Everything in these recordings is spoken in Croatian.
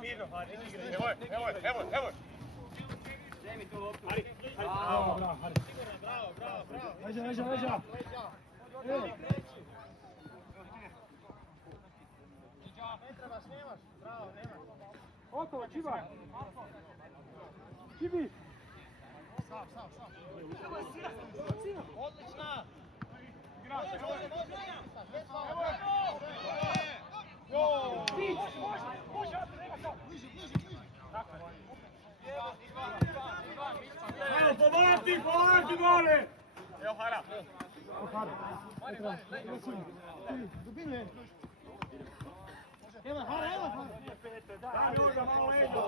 Mirno, Hari, evo. Hari. Leđa. Ne trebaš, nemaš. Bravo, nemaš. Gotovo, Čiba. Čibi. Sam. Odlična. Povati dole! Evo Hara. Evo Hara. Daj možda malo Edo.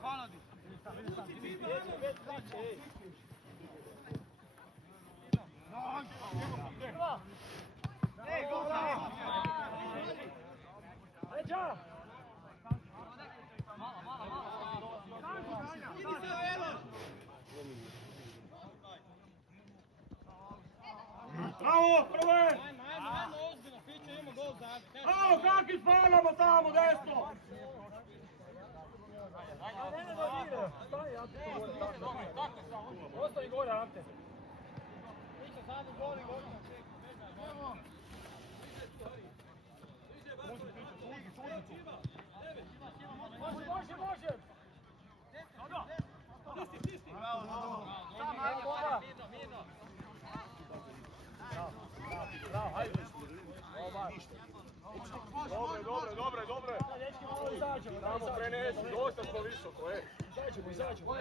Hvaladi. Leđa! Bravo, prve! Ajmo, ozbiljno, Fićo, imamo gol za... Bravo, kaki falamo tamo, desno! Ostavi gore, Ante. Fićo, zadnji gol i gol. Može! Bravo, hajde. Dobre. Dečki, malo izađemo. Tamo prenesi, dosta smo visoko, Izađemo. Izađemo.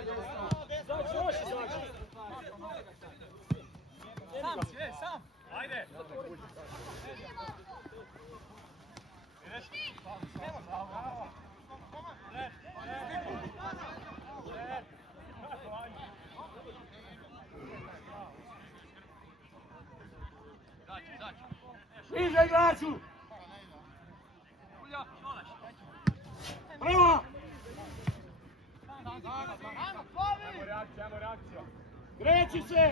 Sam. Ajde. Bravo. Bliže igraču! Prva! Ajmo reakcija! Kreći se!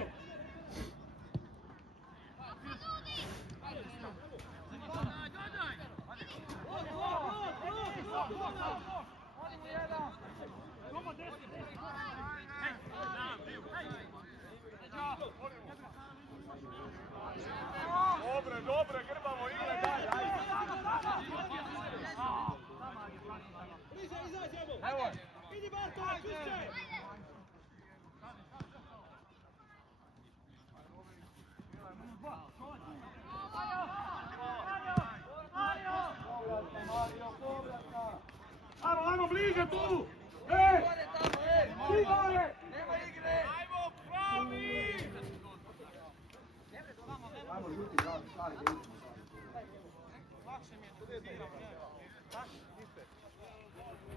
Dobre, grbamo, igre dalje, Evo! Idi Barto, kuće! Ajmo bliže tu! Ti gore! Nema igre! Ajmo pravi! Ajmo ljuti, stari. Lakše mi je tudiram,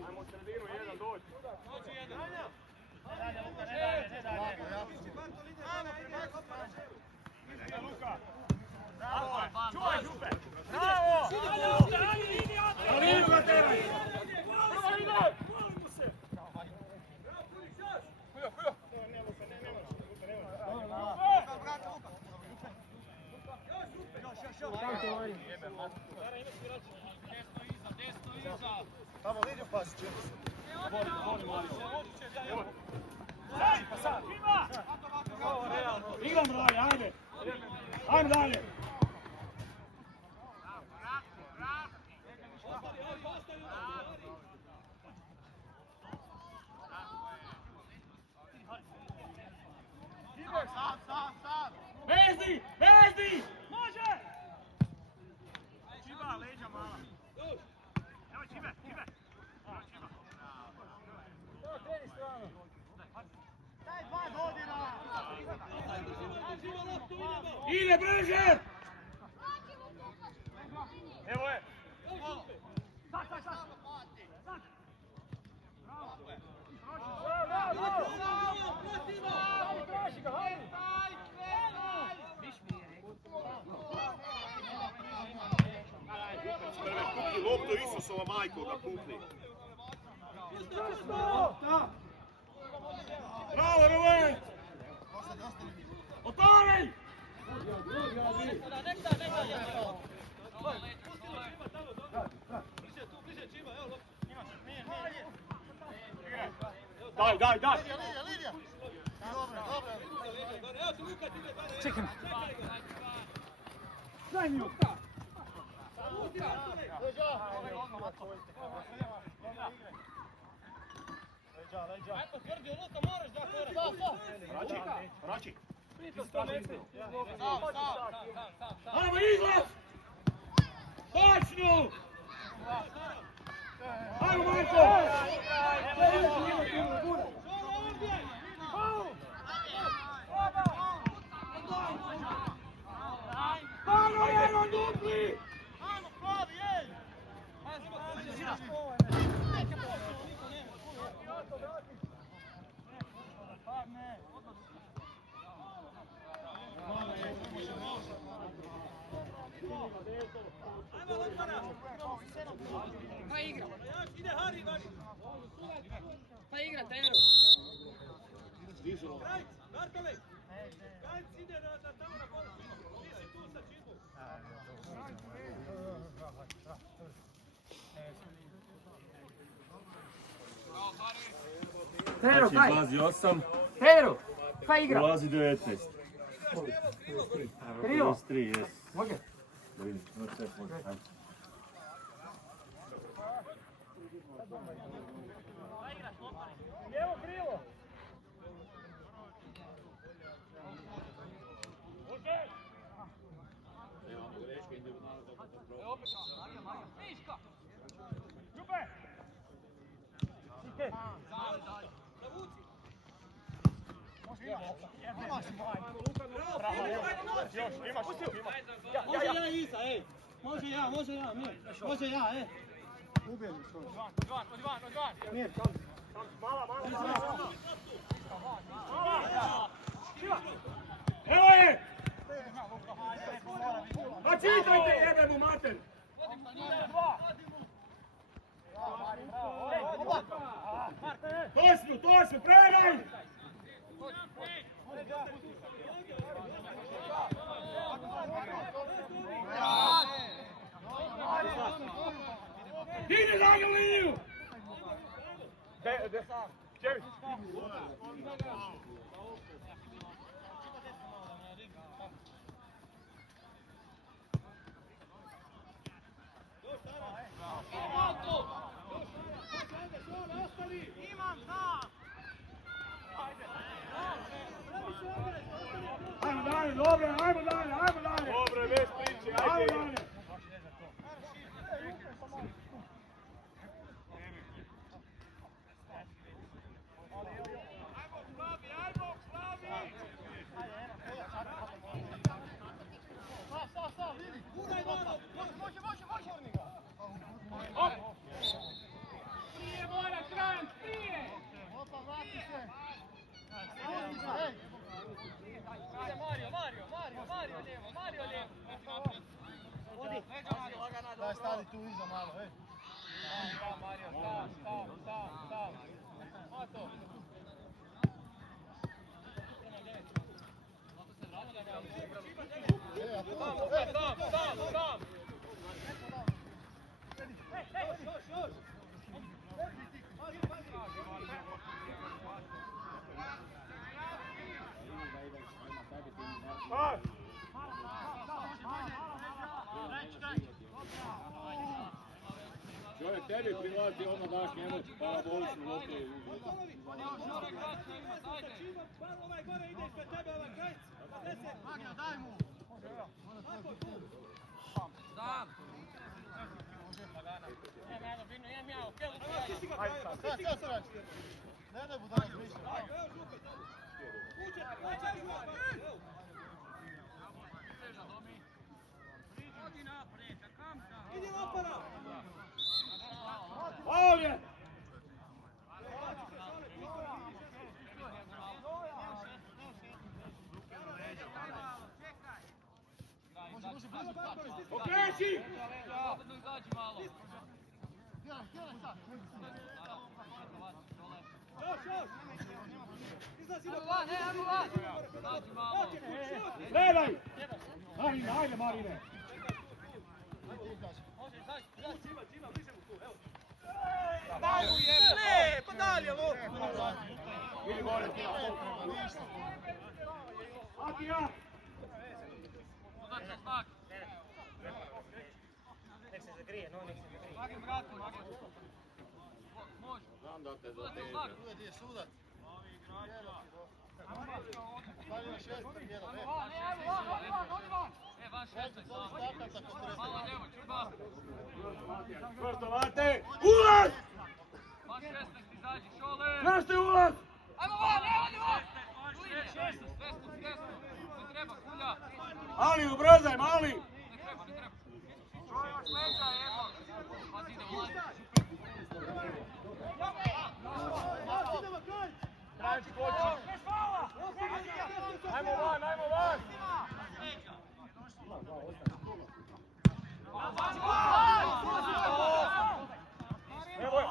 Ajmo u sredinu, jedan dođi. Dođi jedan. Ne dalje. Luka. Bravo, čuvaj župe. Bravo! Alinu ga teraj. Prvo ide! Kujo. Desno iza. Tamo vidim pas, čemu se. Sad. Igram dalje, ajde. Ajmo dalje. Vezdi! Može! Čiba, leđa mala. Evo Čibe. Kreni strano. Daj 2 godina! Ide brže! Evo je! Sad! Kupi loptu Isusova majko ga kupni. Bravo, Ruven! Otvaraj! Nek da. Bliže Čiba, evo lopta. Daj! Čekaj me. Daj mi ju. Vraći. Ajmo izlaz! Točno! Ajmo Marko! Ajmo jedan dupli! Pa igra. Pa igra, treneru. Treneru, Znači, kaj? izlazi 8, Treneru, kaj igra? ulazi 19. Krivo. 33, jes. Može? Da vidim, može sve, može. Ajde. Lijevo krivo! Može ja iza, ej. Može ja, mir. Može ja, ej. Ubijeli što. Mir, kam. Mala! Evo je! A čitajte, jebe mu mater! Točno, predaj! Ide dalje u liniju! Čević! Ajmo dalje, dobro, ajmo dalje! Dobro, bez priče, ajmo dalje! Daj, stali tu iza malo, ej. Čovjek tebi prilazi, ono daš njemu paraboličnu loptu i Ne daj budala više. Ovdje! Okreći! Gledaj! Marine, ajde Marine! Daj mu je, ple, pa daj dalje loptu. Vidi gore, ti na Atija. Nek se zagrije, no nek se zagrije. Magim vratom, Magim. Može. Znam da te Sudac, zateže. Magim. Je sudac. Novi igrača. Van 16, malo lijevo, čuba. Čvrsto, Mate! Ulaz! Van 16, izađi, šole! Znaš ti ulaz! Ajmo van, evo van! 16, desno, ne treba, kulja! Ali, ubrzaj, mali! Ne treba. Čovjek leđa, jedno! Pazi, ide ulazi. Traži koči! Ajmo van, ajmo van! Evo je!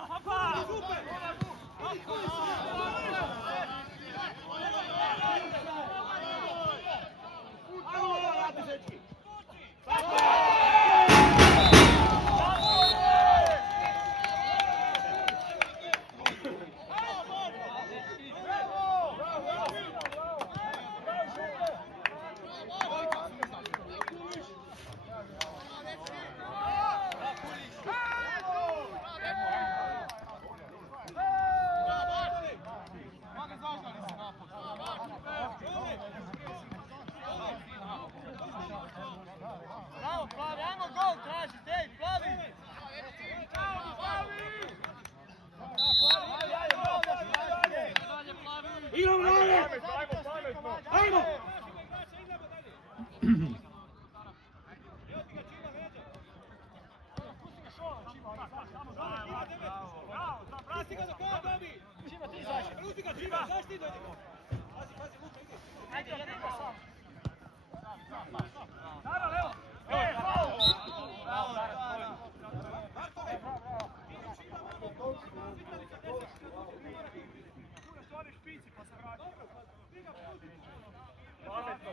Bravo, Plavi, ajmo gol traži, dej, Plavi! Idemo dalje! Ajmo pametno! Ajmo! Prasti ga do koja dobi! Čima ti izađe! Prsti ga, Čima, zašti do njega! Pazi, Luka, ide! Ajde, jedan ga sam! Naravno, evo!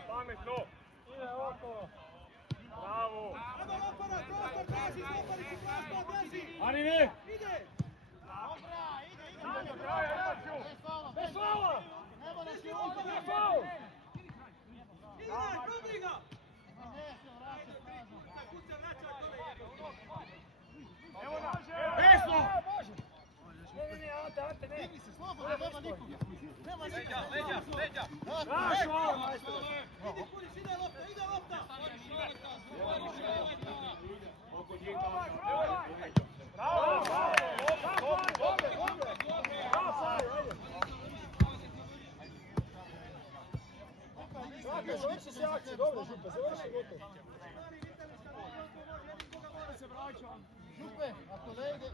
Pametno! Ide oko! Bravo! Ajmo, Lopara, prostor, traži, Lopariću, prostor, drži! Ani ne! Ide! Do kraja, Ivaću! Bez faula! Bez faul! Ide, probij ga! Evo nas! Desno! Ne, Ante, ne! Digni se, slobodno, nema nikoga! Nema nikoga! Leđa! Naš ovo, majstor! Idi, Kulić, ide lopta! Oko Đinka. Bravo! Dobre! Župe, završi se akciju, dobro Župe, završi gotovo. Župe, ako ne ide...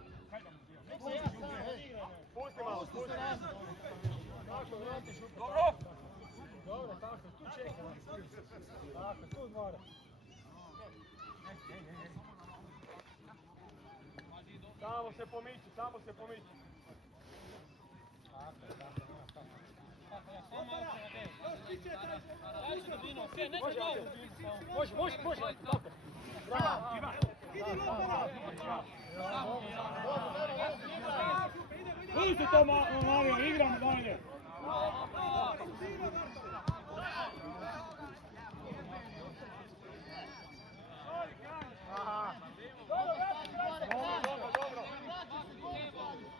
Pusti malo, pusti. Tako, vrati Župe. Dobro, tako, tu čeka. Tako, tu odmara. Samo se pomiči, samo se pomiči. Može. Vidi se to Mario, igramo dalje.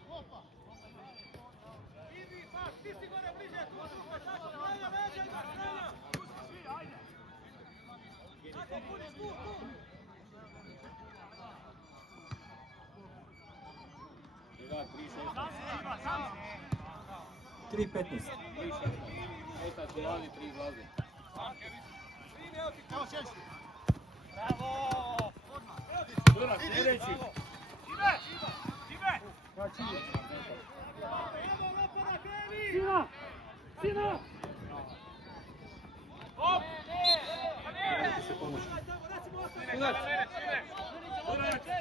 Dobro. Ti si gore bliže, strana, veža, ima strana! Tako, Kulić, tu! 3:15. Eta su vani, 3 izlaze. Bravo! Dura, sljedeći. Ime! Evo Lopara, kreni! Sina! Hop!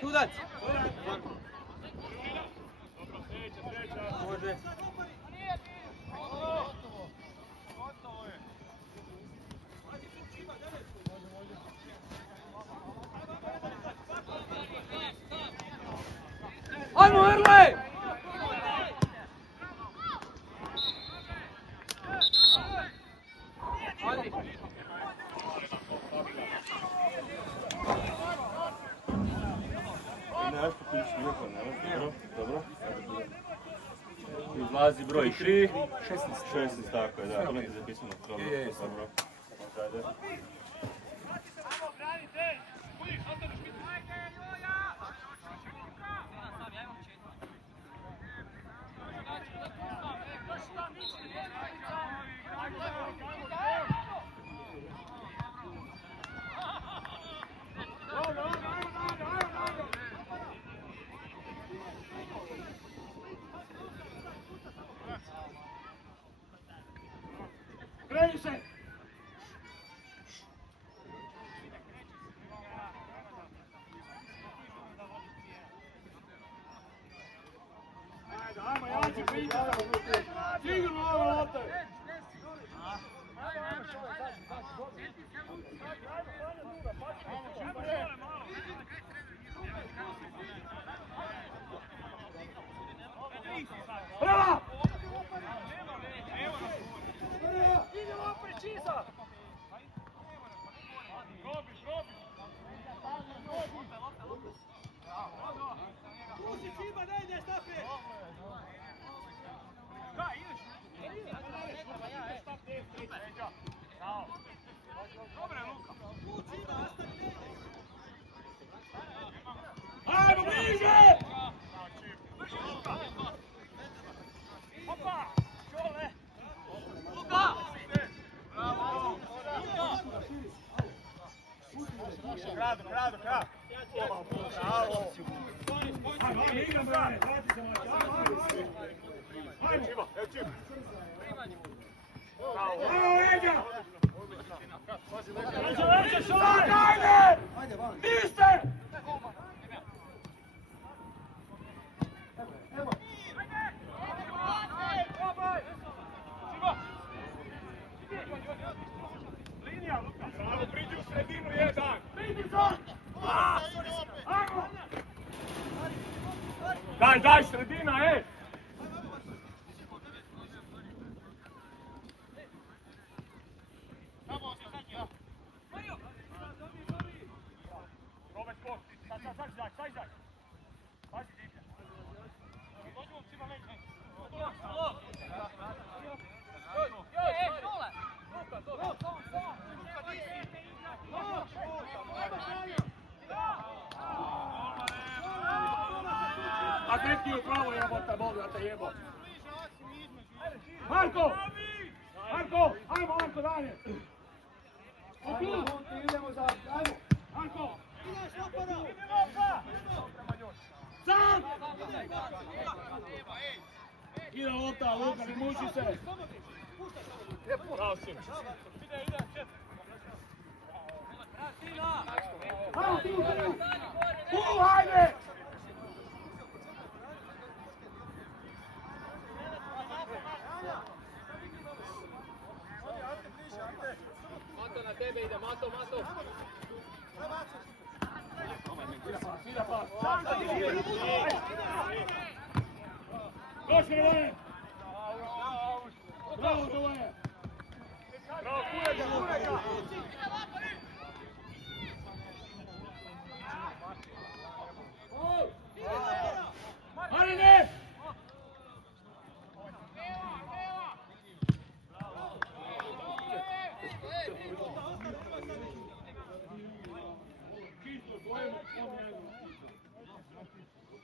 Sudac! Može. Ajmo, Erle! Dobro. Izlazi broj 3. 16, tako je, da. To nekaj zapisano. Dobro. Ajde. Kreni se! Ajde, ajmo, jači pritisak! Sigurno ovo lopte! Prava! Idemo precisa! Robiš! Pusti Čiba, ne ideš naprijed! Da, ideš! Dobre, Luka! Ajmo, bliže! Brži, Luka! Hopa! Čole! Luka! Bravo! Krado! Bravo! Ajmo, igram, brane! Vrati se, Mati! Ajmo! Čiba, evo Čiba! Bravo, Eđa! Leđa, šalaj! Ajde! Niste! Evo! Linija, Luka! Bravo, priđi u sredinu jedan! Priđi sad! Ajmo! Daj, sredina, ej! Robert, skok! Sad, izađi! Pazi, divlja! Dođemo, Čiba, leđe! A kretki upravo jebota, Bog da te jebo. Marko! Ajmo Marko dalje! Idemo za... Ajmo! Marko! Ideš napada! Sam! Ide lopta, Luka, ne muči se! Bravo, Sim! Ide! Ajmo, ti! Hajde! Mato na tebe ide, Mato! Sida pas! Došli, Ivane! Bravo, Ivane! Bravo, Kurega! Marine!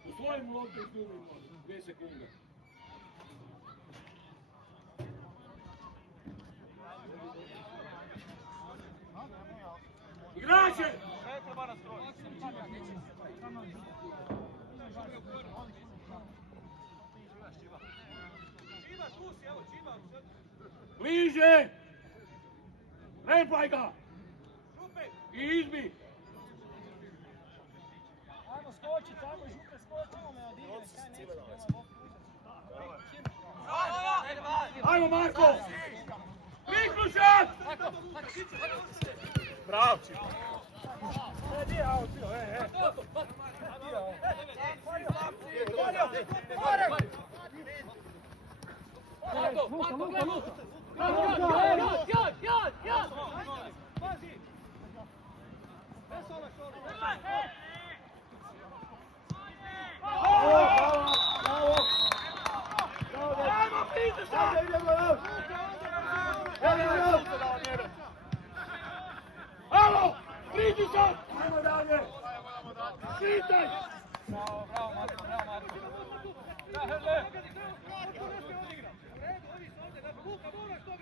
U svojim loptu izgubimo 2 sekunde. Igrače! Bliže! Repaj ga! I izbi! Ajmo skočit, ajmo Župe skočimo me od igre, kaj neće. Ajmo Marko! Priključak! Bravo! Luka!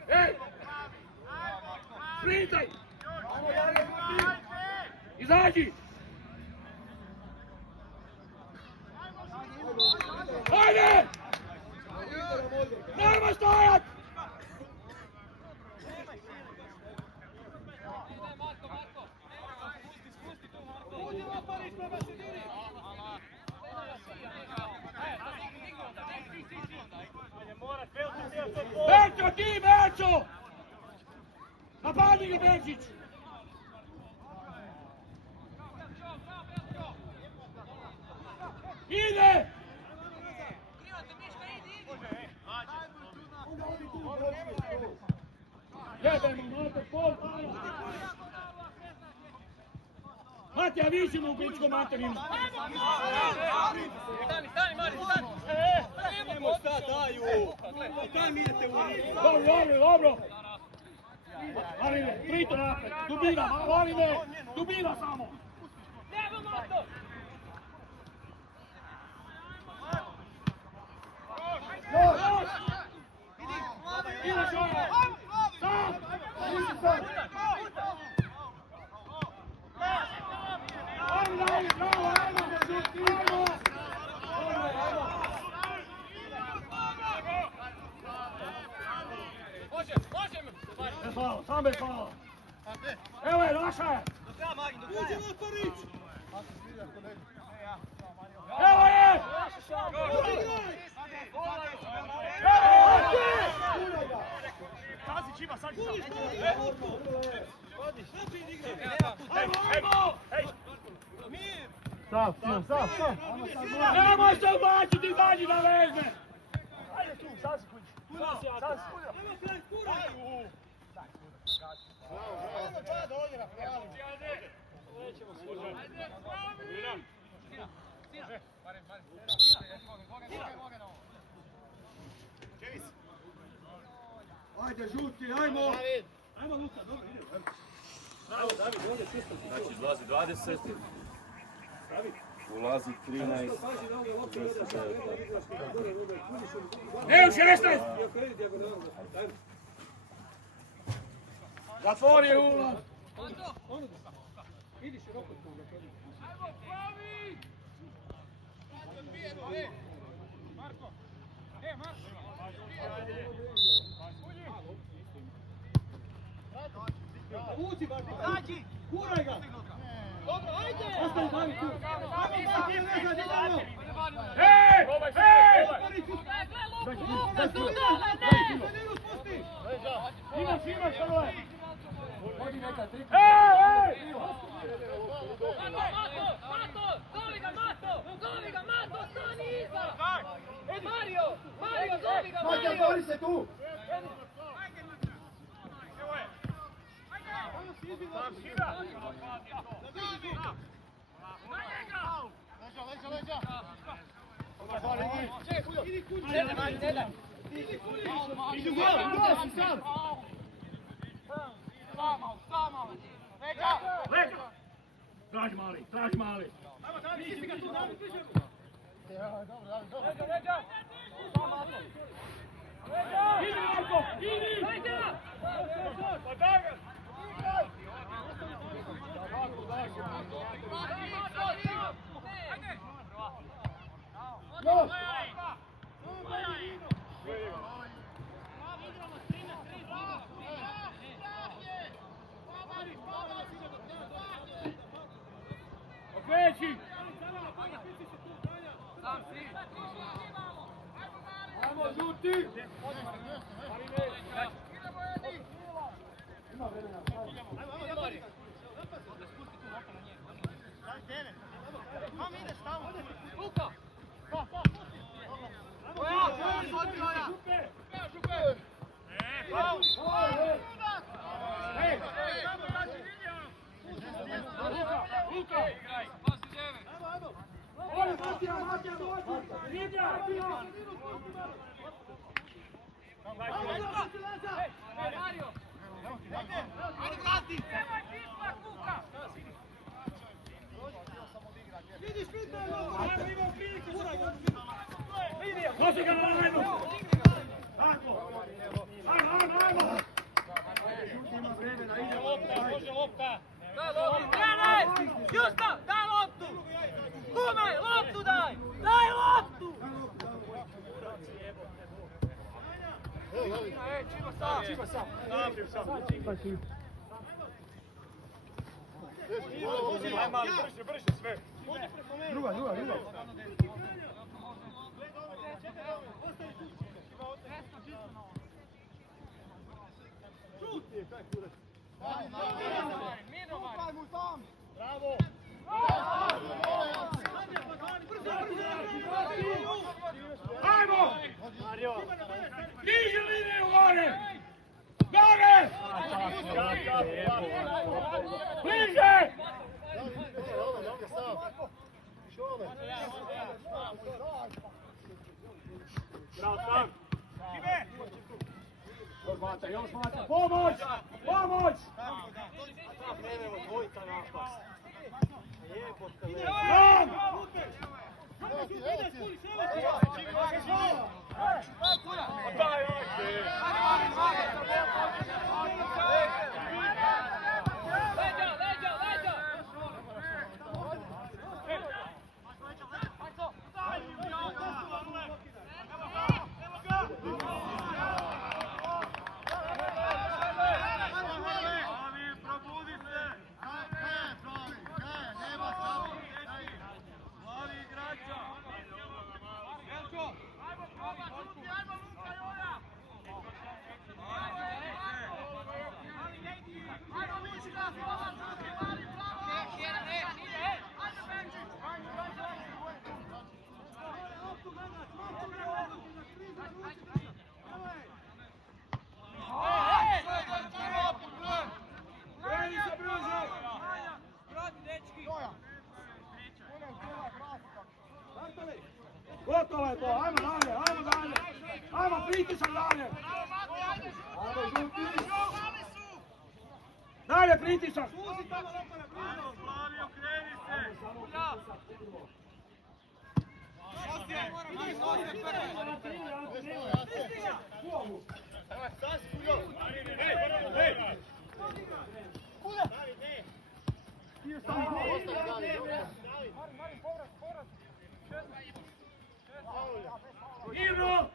Ej! Sprintaj! Izađi! Ajde! Nemoj stajat! Berčo, ti, Berčo! Napadni ga, Berčić! Ide! Jebemo, Mato, pol, Matija, višimo u pičku materinu! Stani, Mari, stani! Nemo šta daju! Tam idete u rizu! Dobro! Marine, prito napred, dubina, Marine, dubina samo! Evo, Mato! Ideš ovo! Sam! Ajde, bravo, ajmo ga šuti, ajmo! Hvala, sam bez hvala! Evo je, naša je! Uđi Vatarić! Evo je! Kazić ima, sad Stav! Nemoj se ubaciti, izađi da vezme! Ajde tu, sad si kući! Ajde, žuti, ajmo! Ajmo, Luka, dobro, idemo. Bravo, David, ovdje čisto. Znači, izlazi 20, ulazi 13, 10, Ne, u 16! Zatvori je ulaz! Idi široko tu. Ajmo, pravi! Marko! Marko! Uđi, Marko! Kuraj ga! Dobro, ajde! Ostavi David tu! Hej! Hej! Imaš, prvo je! Hej! Zovi ga, Mato, stani iza! Mario, zovi ga, Mario! Bori se tu! Idi gol, si sam! Leđa! Traži mali! Idi, Marko! Idi! Pa daj ga! Okreći! Ajmo, žuti! Luka! Nosi ga na lajnu! Tako! Ajmo! Ima vremena, ide lopta, može lopta! Daj loptu, trener! Justo, daj loptu! Kumaj, loptu daj! Daj loptu! Čiba sam! Aj mali, brže sve! Druga! Bravo! Ajmo! Niže liniju gore! Gore! Bliže! Bravo, sam! Još mata! Pomoć! Sam! Gotovo je to, ajmo dalje! Ajmo pritisak dalje! Dalje pritisak! Mirno!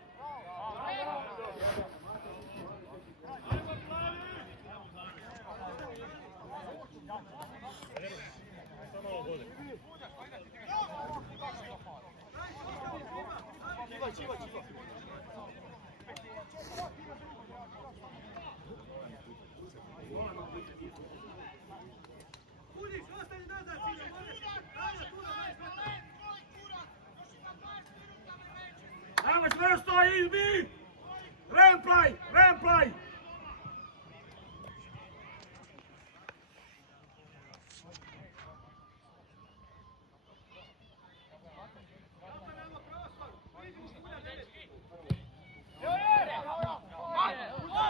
Ajmo čvrsto, izbi! Remplaj!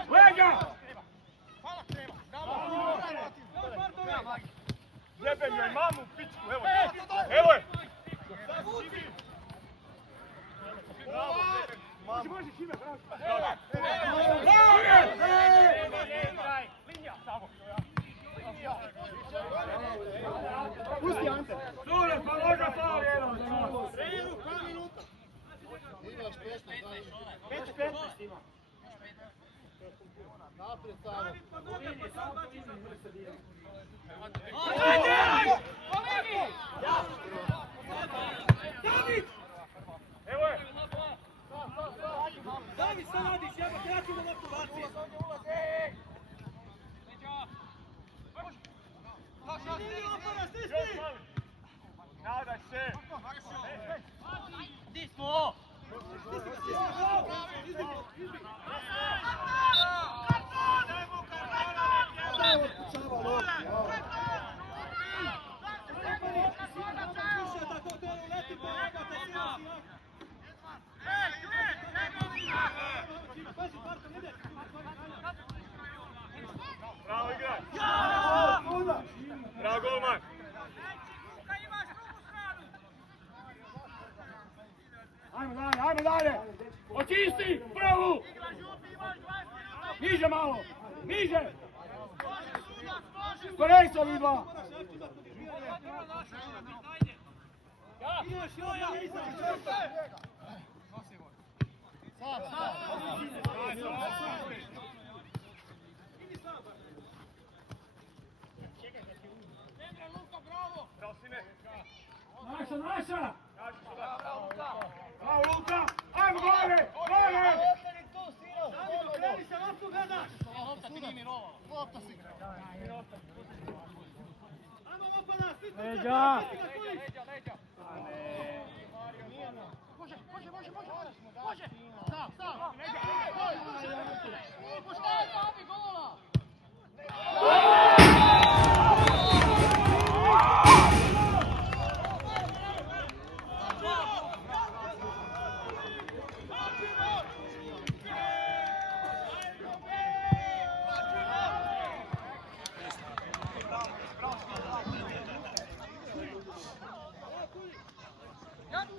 Lega! Jebem joj mamu u pičku, evo je! Može, Čime, bravo! Pusti Ante! Sule, pa možda faul jedan! 2 minuta! Igraš 15 ima. Naprijed samo. David! Evo je! David, šta radiš? Ja ću da loptu baci. Nadaj se! Gdje smo? Bravo igraj! Bravo golman! Ajmo Ajde dalje! Očisti prvu! Niže malo! Niže! Skorej se ovi dva! Naša, naša! Bravo Luka! Ajmo gore! Gore! Kreni se, loptu gledaš! Ajmo Lopana, stisni! Leđa!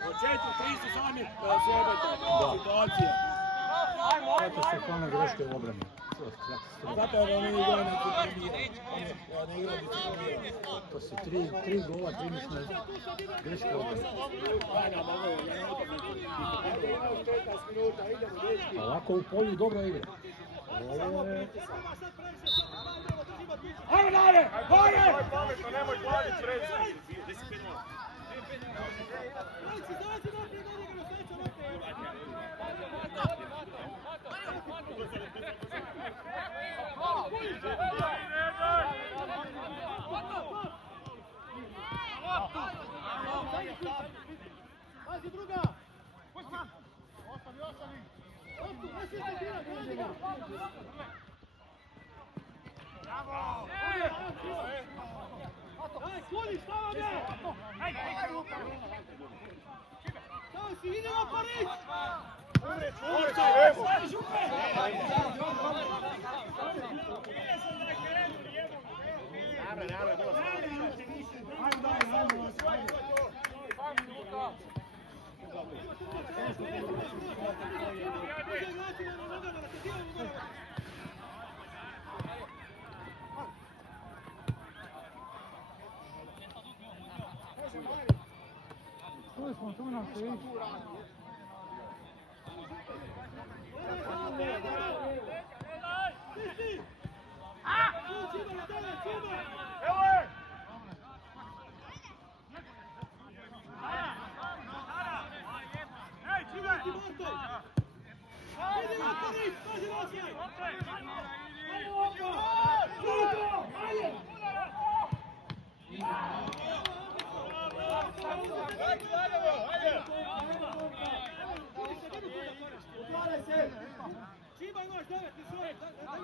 Početku, 3 sami sjebete situacije. Zato se stvarno greške u obrani. Zato jer oni igraju na disciplinirano. Ne igraju disciplinirano. To su 3 gola, 3 mišne greške u obrani. Ovako u polju dobro igra. Ovo je... Ajmo dalje! Gore! Nemoj gladiti predsjednik. Pazi druga! Ostavi! Loptu, ne svi se dira, bravo! Daj, skloni, stava me! Daj si, idemo Parić! Tu nam se vidi.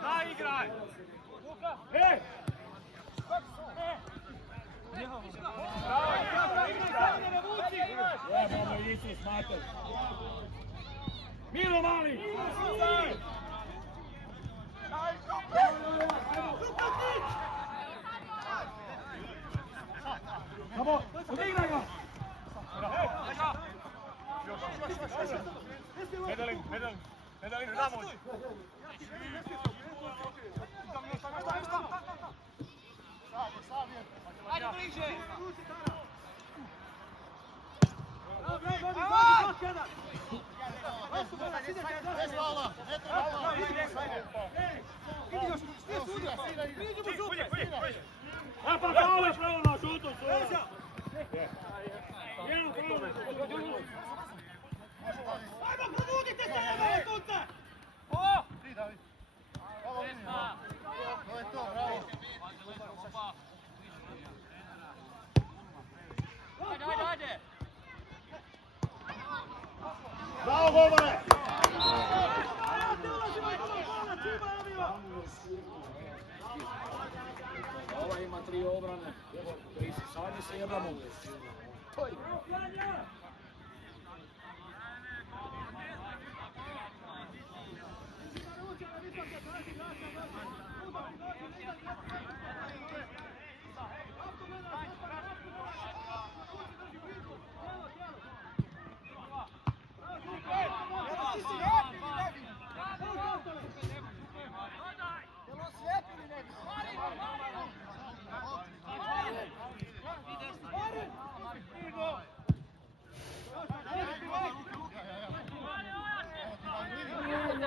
Daj, igraj! Hej! Trebamo ići smatrati. Milo mali! Samo, odigraj ga! Medalin, Ramoć. Ajde bliže! A pa faule pravo na šutu! Ajmo, probudite se, ne tunce! To je to, bravo! Ajde! Bravo, golmane! Ova ima 3 obrane, 3 su sami se jebamo. Hey!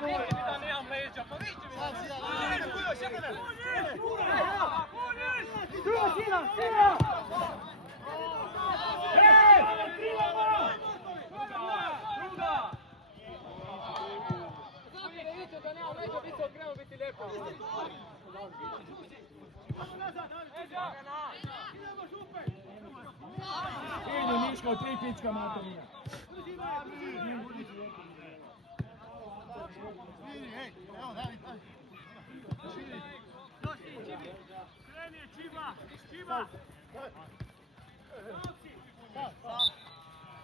vidite mi da nemam leđa, pa vidite mi da Idi Miško, 3 pička materina.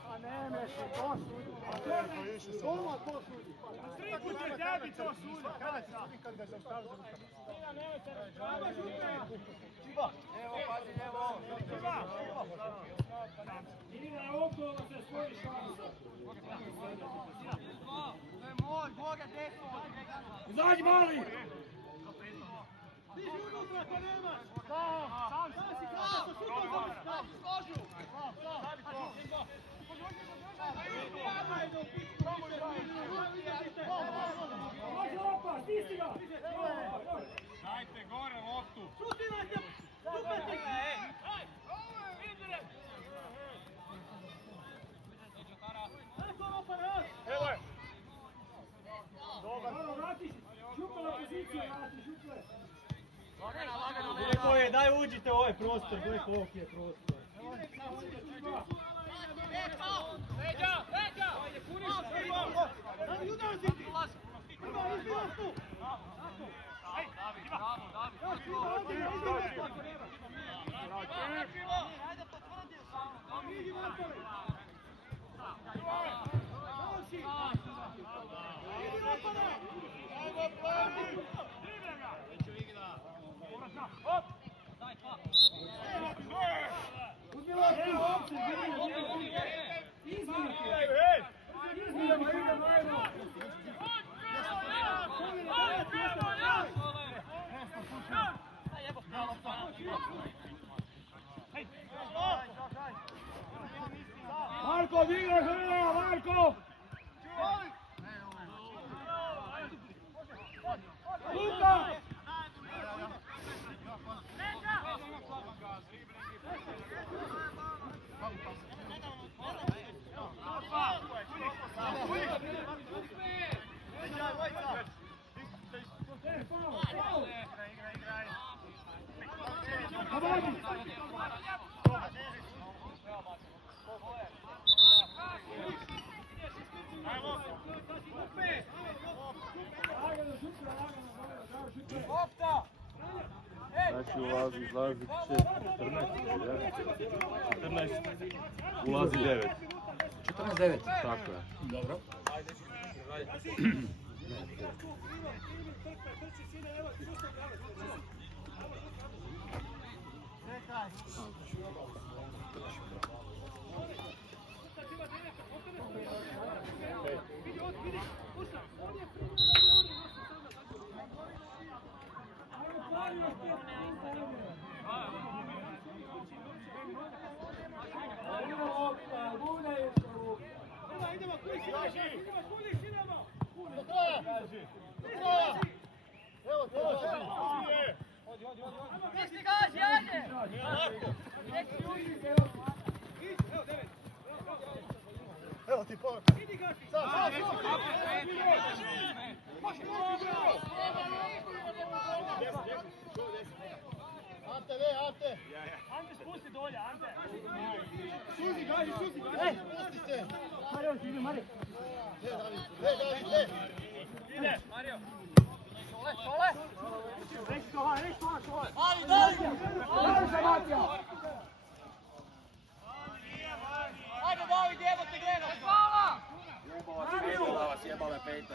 A ne meši, to sudi. Doma to sudi. Strikujte, derbi to sudi. Kada će sudi kad ga zaustavi za rukama? Čiba. Evo, pazi, evo. Idi na okolo da se svoji šansa. To je moj, Boga desno. Izađi mali! Stiži unutra, to nemaš. Sam si kada sa šutom za složu. Može opa, stisni ga! Dajte gore loptu. Šutirajte! Šutirajte! Evo je! Dobar! Vratiš, župa na poziciju, vrati, župle! Gdje koje, daj uđite u ovaj prostor, gdje koliki je prostor. Leđa! Leđa! Daj udar si ti! Prva izbila tu! Marko, igraj Hrvija, Marko! Luka! Znači izlazi 14, ulazi 9. 14-9. Tako je. Dobro. Idemo, kuj si naši! Evo, to je! Misli gaži, ajde! Evo ti povrlo! Sad! Ante! Ante, spusti dolje, Ante! Suzi, gaži! Spusti se! Mario, ide, Mario! David! Ide, Mario! Reći Sohan! Ali, daj! Mario se Matija! Ajde, David, evo te gledam! Hvala! Jebale pejta.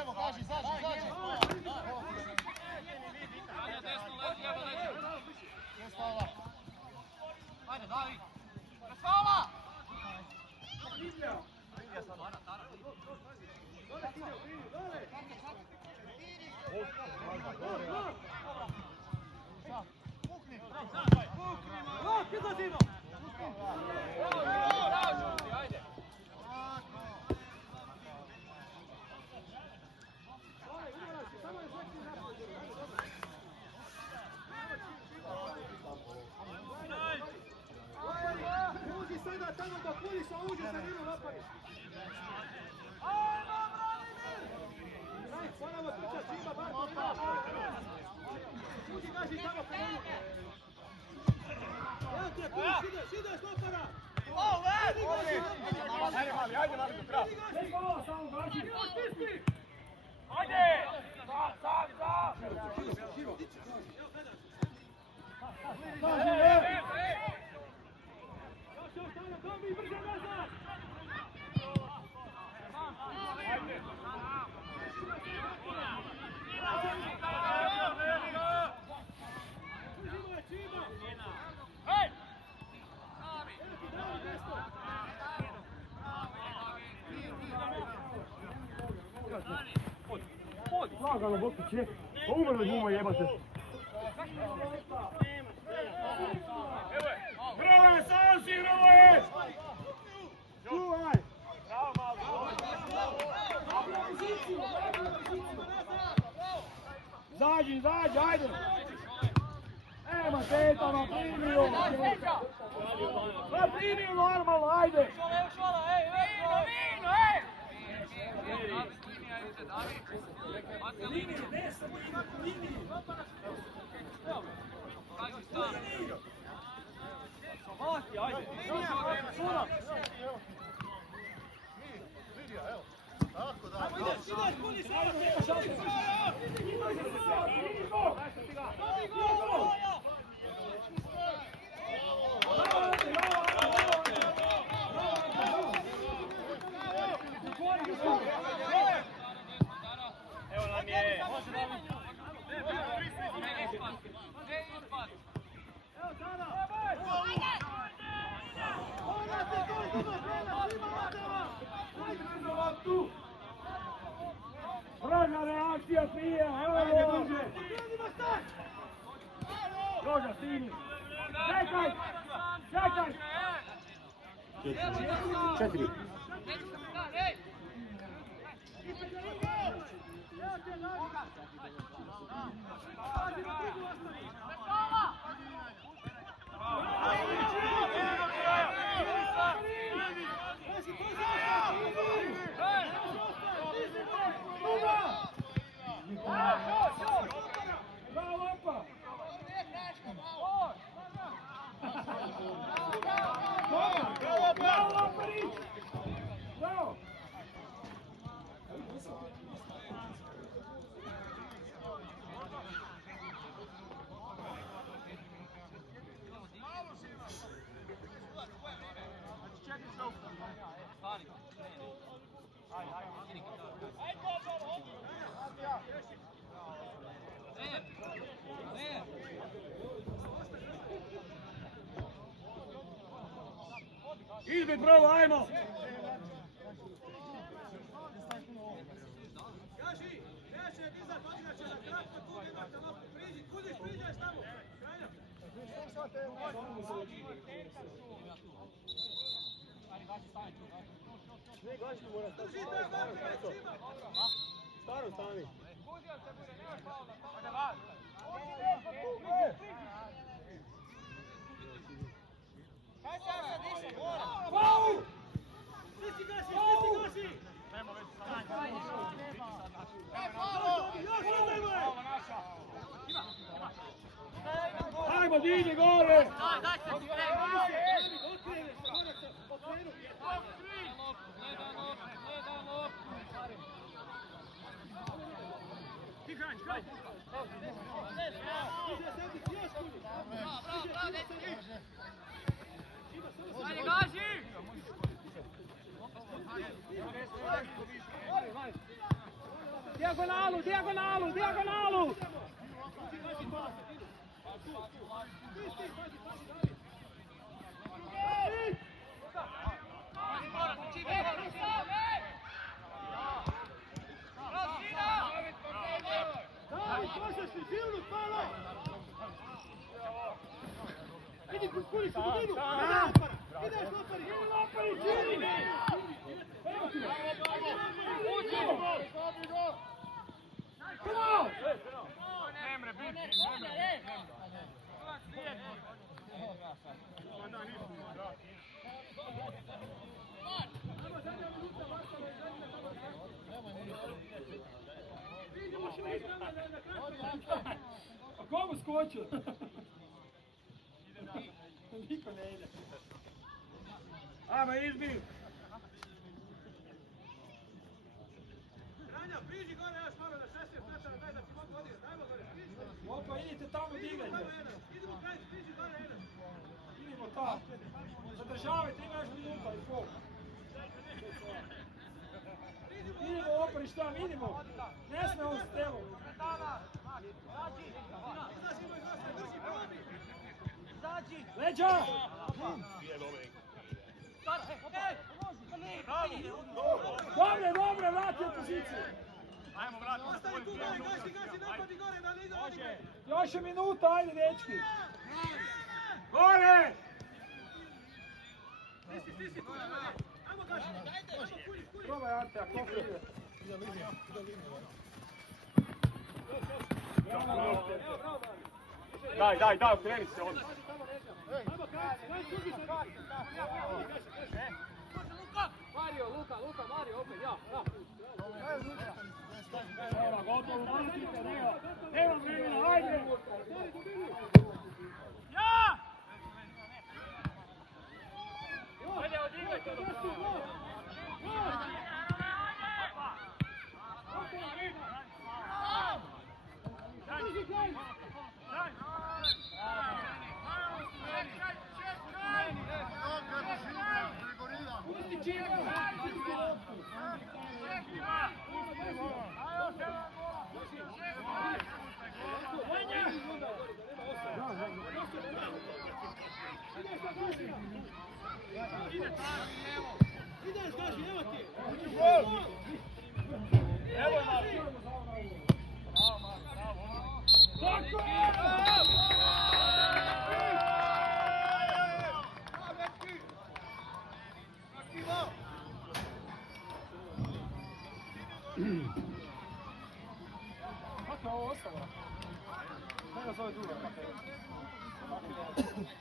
Evo, gaži, zađi! Ajde, David! Hvala! Pukni! uđe sa njim napadiš. Ponovo trča, Čiba, Barko, uđi, gaži tamo po njemu. Evo ti je kuć, ideš lopara. Ajde, mali, do kraja. Lagano, Bokić je. Pa umrli guma jebate. Bravo, sam si, bravo je! Čuvaj! Zađi, ajde! Ema, tetama, primio! Pa primio normalno, ajde! Evo nam je. Pražna reakcija prije, evo može! Roža, stini! Čekaj! 4. Izbit, bravo, ajmo! Staro stani. Ajmo, diđi gore! Diagonalu, diagonalu, diagonalu! Idi kuskuri, sredinu! Ideš lopari! Lopari, čini! Nemre, biti! skočio. Niko ne ide. Ajmo, izbi. Ranja, priđi gore još malo na 60 metara, daj da ti mogu odjeti, dajmo gore, priđi. Opa, idite tamo, digajte. Idemo kraj, priđi gore jedan. Idemo tamo. Zadržavajte, ima još minuta i pol. Idemo operi šta, idemo. Ne sme on s telom. Leđa! Dobre, vrati u poziciju. Ajmo, vrati. Ostavi tu gore, gasi, napadi gore, da ne ide oni gore. Još je minuta, ajde dečki. Gore! Sisi, tu ajmo, ajmo gasi. Ajmo, kulji. Probaj Ante, ako ide. Daj, okreni se ovdje. Mario, opet, ja. Evo, gotovo, vratite, nema vremena, ajde! Ja! Ajde, odigrajte do prava. Kako je ovo ostalo? Kako se zove druga?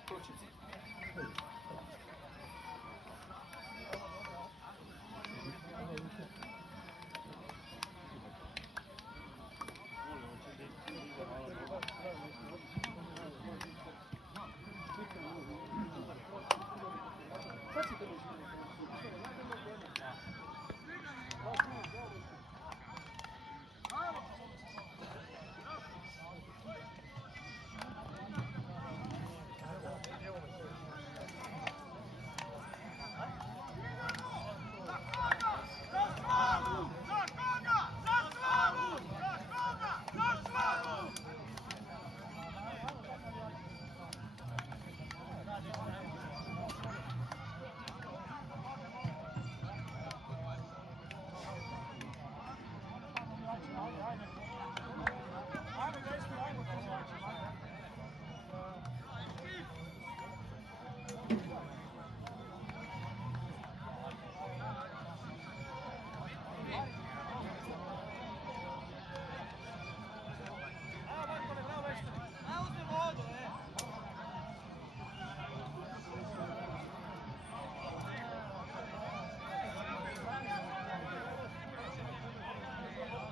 Točica.